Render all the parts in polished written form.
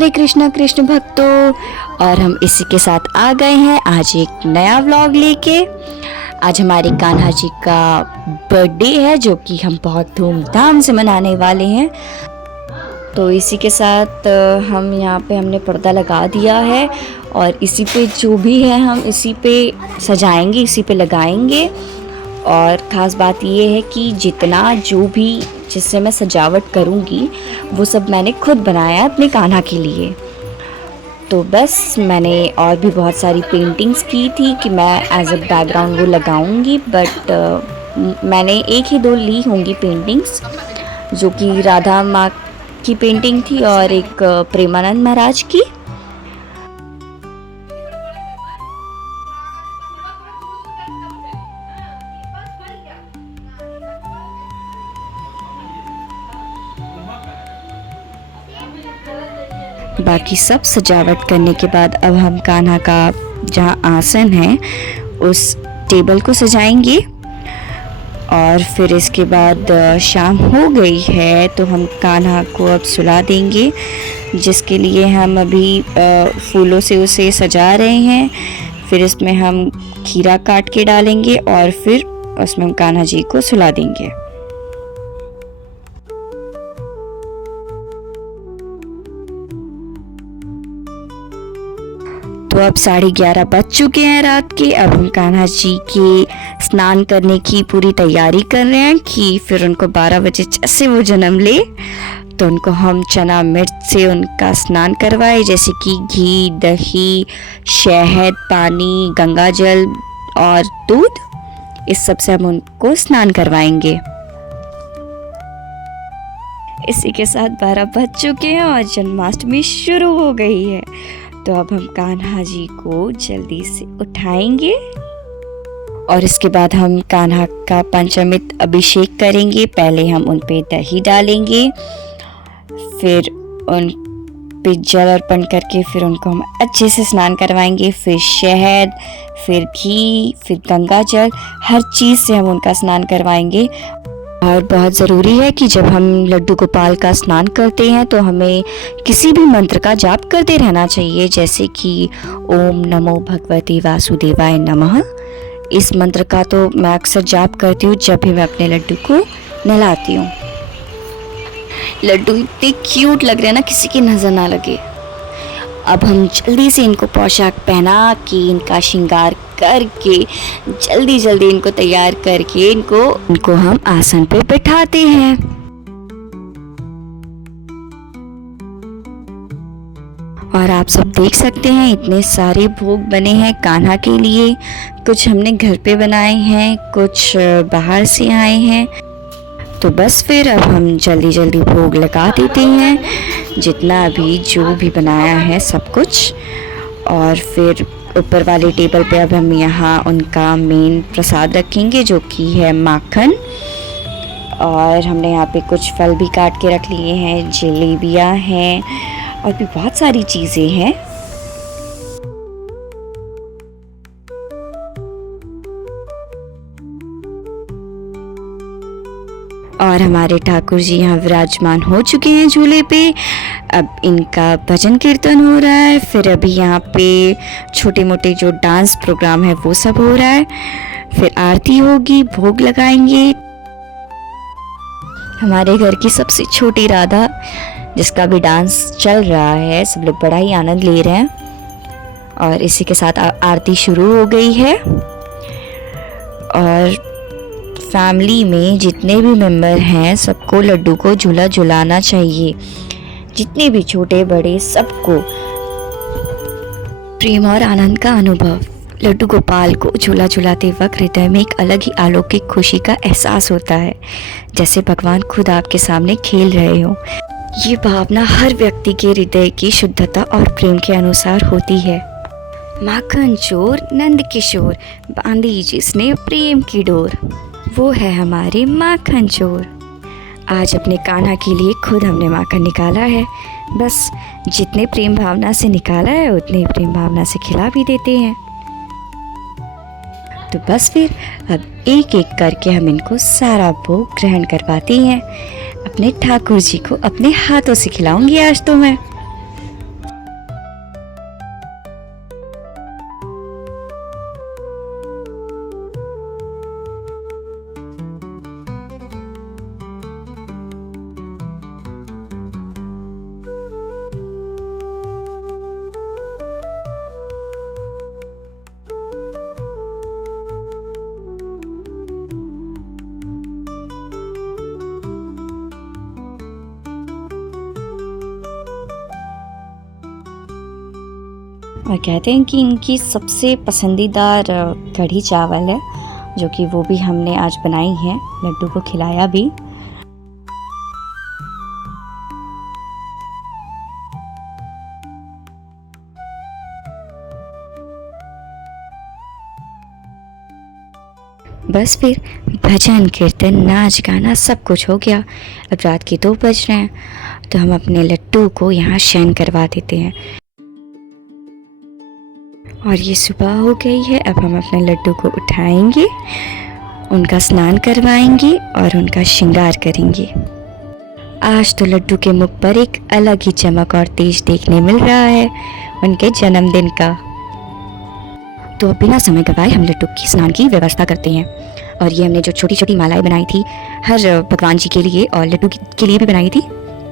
हरे कृष्णा कृष्ण भक्तों, और हम इसी के साथ आ गए हैं आज एक नया व्लॉग लेके। आज हमारे कान्हा जी का बर्थडे है जो कि हम बहुत धूमधाम से मनाने वाले हैं। तो इसी के साथ हम यहाँ पे हमने पर्दा लगा दिया है और इसी पे जो भी है हम इसी पे सजाएंगे, इसी पे लगाएंगे। और ख़ास बात ये है कि जितना जो भी जिससे मैं सजावट करूँगी वो सब मैंने खुद बनाया अपने कान्हा के लिए। तो बस मैंने और भी बहुत सारी पेंटिंग्स की थी कि मैं एज अ बैकग्राउंड वो लगाऊंगी, बट मैंने एक ही दो ली होंगी पेंटिंग्स, जो कि राधा माँ की पेंटिंग थी और एक प्रेमानंद महाराज की। बाकी सब सजावट करने के बाद अब हम कान्हा का जहाँ आसन है उस टेबल को सजाएंगे। और फिर इसके बाद शाम हो गई है तो हम कान्हा को अब सुला देंगे, जिसके लिए हम अभी फूलों से उसे सजा रहे हैं। फिर इसमें हम खीरा काट के डालेंगे और फिर उसमें हम कान्हा जी को सुला देंगे। तो अब 11:30 बज चुके हैं रात के। अब हम कान्हा जी के स्नान करने की पूरी तैयारी कर रहे हैं कि फिर उनको 12 बजे जैसे वो जन्म ले तो उनको हम चना मिर्च से उनका स्नान करवाए, जैसे कि घी, दही, शहद, पानी, गंगा जल और दूध, इस सब से हम उनको स्नान करवाएंगे। इसी के साथ 12 बज चुके हैं और जन्माष्टमी शुरू हो गई है। तो अब हम कान्हा जी को जल्दी से उठाएंगे और इसके बाद हम कान्हा का पंचामृत अभिषेक करेंगे। पहले हम उन पे दही डालेंगे, फिर उन पे जल अर्पण करके फिर उनको हम अच्छे से स्नान करवाएंगे। फिर शहद, फिर घी, फिर गंगा जल, हर चीज़ से हम उनका स्नान करवाएंगे। और बहुत ज़रूरी है कि जब हम लड्डू गोपाल का स्नान करते हैं तो हमें किसी भी मंत्र का जाप करते रहना चाहिए, जैसे कि ओम नमो भगवते वासुदेवाय नमः। इस मंत्र का तो मैं अक्सर जाप करती हूँ जब भी मैं अपने लड्डू को नहलाती हूँ। लड्डू इतने क्यूट लग रहे हैं ना, किसी की नज़र ना लगे। अब हम जल्दी से इनको पोशाक पहना के, इनका श्रृंगार करके, जल्दी जल्दी इनको तैयार करके इनको हम आसन पे बैठाते हैं। और आप सब देख सकते हैं इतने सारे भोग बने हैं कान्हा के लिए। कुछ हमने घर पे बनाए हैं, कुछ बाहर से आए हैं। तो बस फिर अब हम जल्दी जल्दी भोग लगा देते हैं, जितना भी जो भी बनाया है सब कुछ। और फिर ऊपर वाले टेबल पे अब हम यहाँ उनका मेन प्रसाद रखेंगे, जो कि है माखन। और हमने यहाँ पे कुछ फल भी काट के रख लिए हैं, जलेबियाँ हैं और भी बहुत सारी चीज़ें हैं। और हमारे ठाकुर जी यहाँ विराजमान हो चुके हैं झूले पे। अब इनका भजन कीर्तन हो रहा है, फिर अभी यहाँ पे छोटे मोटे जो डांस प्रोग्राम है वो सब हो रहा है। फिर आरती होगी, भोग लगाएंगे। हमारे घर की सबसे छोटी राधा, जिसका भी डांस चल रहा है, सब लोग बड़ा ही आनंद ले रहे हैं। और इसी के साथ आरती शुरू हो गई है। और फैमिली में जितने भी मेंबर हैं सबको लड्डू को झूला झुलाना चाहिए, जितने भी छोटे बड़े सबको प्रेम और आनंद का अनुभव। लड्डू गोपाल को झूला झुलाते वक्त हृदय में एक अलग ही अलौकिक खुशी का एहसास होता है, जैसे भगवान खुद आपके सामने खेल रहे हो। ये भावना हर व्यक्ति के हृदय की शुद्धता और प्रेम के अनुसार होती है। माखन चोर नंद किशोर, बांधी जिसने प्रेम की डोर, वो है हमारे माखन चोर। आज अपने कान्हा के लिए खुद हमने माखन निकाला है। बस जितने प्रेम भावना से निकाला है उतने प्रेम भावना से खिला भी देते हैं। तो बस फिर अब एक एक करके हम इनको सारा भोग ग्रहण करवाते हैं। अपने ठाकुर जी को अपने हाथों से खिलाऊंगी आज तो मैं। और कहते हैं कि इनकी सबसे पसंदीदार कढ़ी चावल है, जो कि वो भी हमने आज बनाई है, लड्डू को खिलाया भी। बस फिर भजन कीर्तन नाच गाना सब कुछ हो गया। अब रात के 2 बज रहे हैं, तो हम अपने लड्डू को यहाँ शयन करवा देते हैं। और ये सुबह हो गई है। अब हम अपने लड्डू को उठाएंगे, उनका स्नान करवाएंगे और उनका श्रृंगार करेंगे। आज तो लड्डू के मुख पर एक अलग ही चमक और तेज देखने मिल रहा है उनके जन्मदिन का। तो अब बिना समय गवाए हम लड्डू की स्नान की व्यवस्था करते हैं। और ये हमने जो छोटी छोटी मालाएं बनाई थी हर भगवान जी के लिए और लड्डू के लिए भी बनाई थी,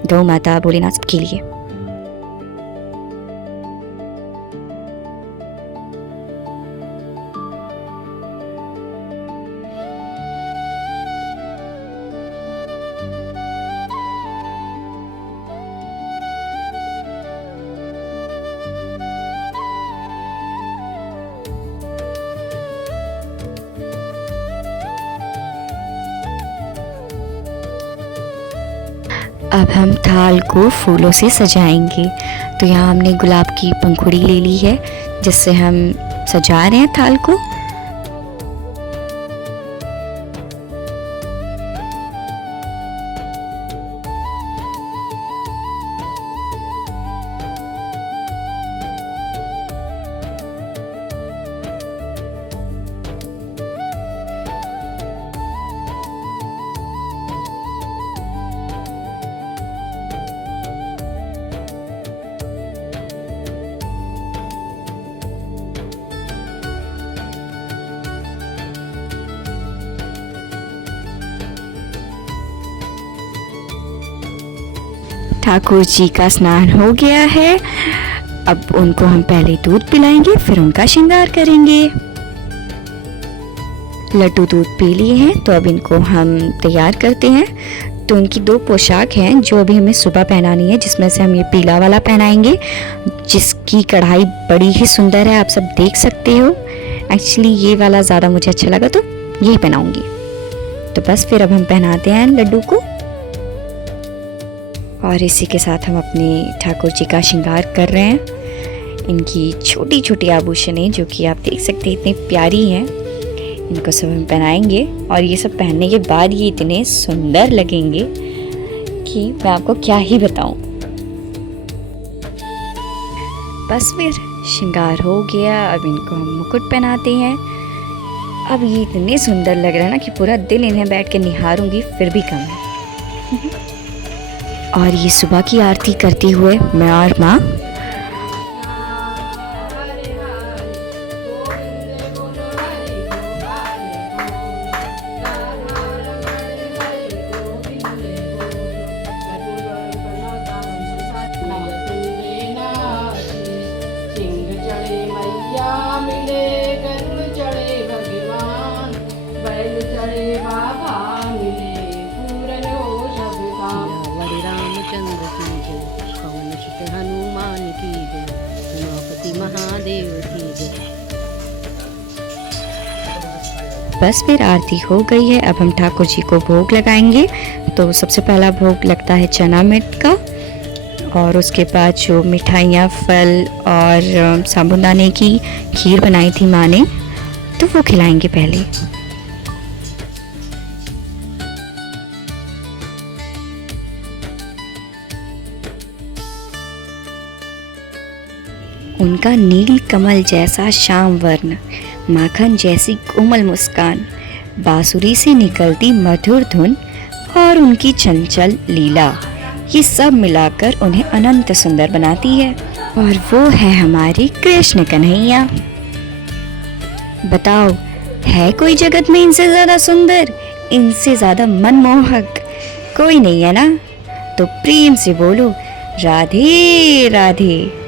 गौ माता भोलेनाथ सबके लिए। अब हम थाल को फूलों से सजाएंगे। तो यहाँ हमने गुलाब की पंखुड़ी ले ली है, जिससे हम सजा रहे हैं थाल को। ठाकुर जी का स्नान हो गया है। अब उनको हम पहले दूध पिलाएंगे, फिर उनका श्रृंगार करेंगे। लड्डू दूध पी लिए हैं, तो अब इनको हम तैयार करते हैं। तो इनकी 2 पोशाक हैं जो अभी हमें सुबह पहनानी है, जिसमें से हम ये पीला वाला पहनाएंगे, जिसकी कढ़ाई बड़ी ही सुंदर है, आप सब देख सकते हो। एक्चुअली ये वाला ज़्यादा मुझे अच्छा लगा, तो यही पहनाऊंगी। तो बस फिर अब हम पहनाते हैं लड्डू को, और इसी के साथ हम अपने ठाकुर जी का श्रृंगार कर रहे हैं। इनकी छोटी छोटी आभूषणें जो कि आप देख सकते हैं इतनी प्यारी हैं, इनको सब हम पहनाएंगे। और ये सब पहनने के बाद ये इतने सुंदर लगेंगे कि मैं आपको क्या ही बताऊं। बस फिर श्रृंगार हो गया। अब इनको हम मुकुट पहनाते हैं। अब ये इतने सुंदर लग रहा है ना कि पूरा दिन इन्हें बैठ के निहारूंगी फिर भी कम है। और ये सुबह की आरती करते हुए मैं और माँ बस फिर आरती हो गई है। अब हम ठाकुर जी को भोग लगाएंगे। तो सबसे पहला भोग लगता है चना मिर्च का, और उसके बाद जो मिठाइयाँ, फल और साबूदाने की खीर बनाई थी माँ ने, तो वो खिलाएंगे पहले। उनका नील कमल जैसा श्याम वर्ण, माखन जैसी कोमल मुस्कान, बांसुरी से निकलती मधुर धुन और उनकी चंचल लीला, ये सब मिलाकर उन्हें अनंत सुंदर बनाती है। और वो है हमारी कृष्ण कन्हैया। बताओ, है कोई जगत में इनसे ज़्यादा सुंदर, इनसे ज़्यादा मनमोहक? कोई नहीं है ना? तो प्रेम से बोलो राधे राधे।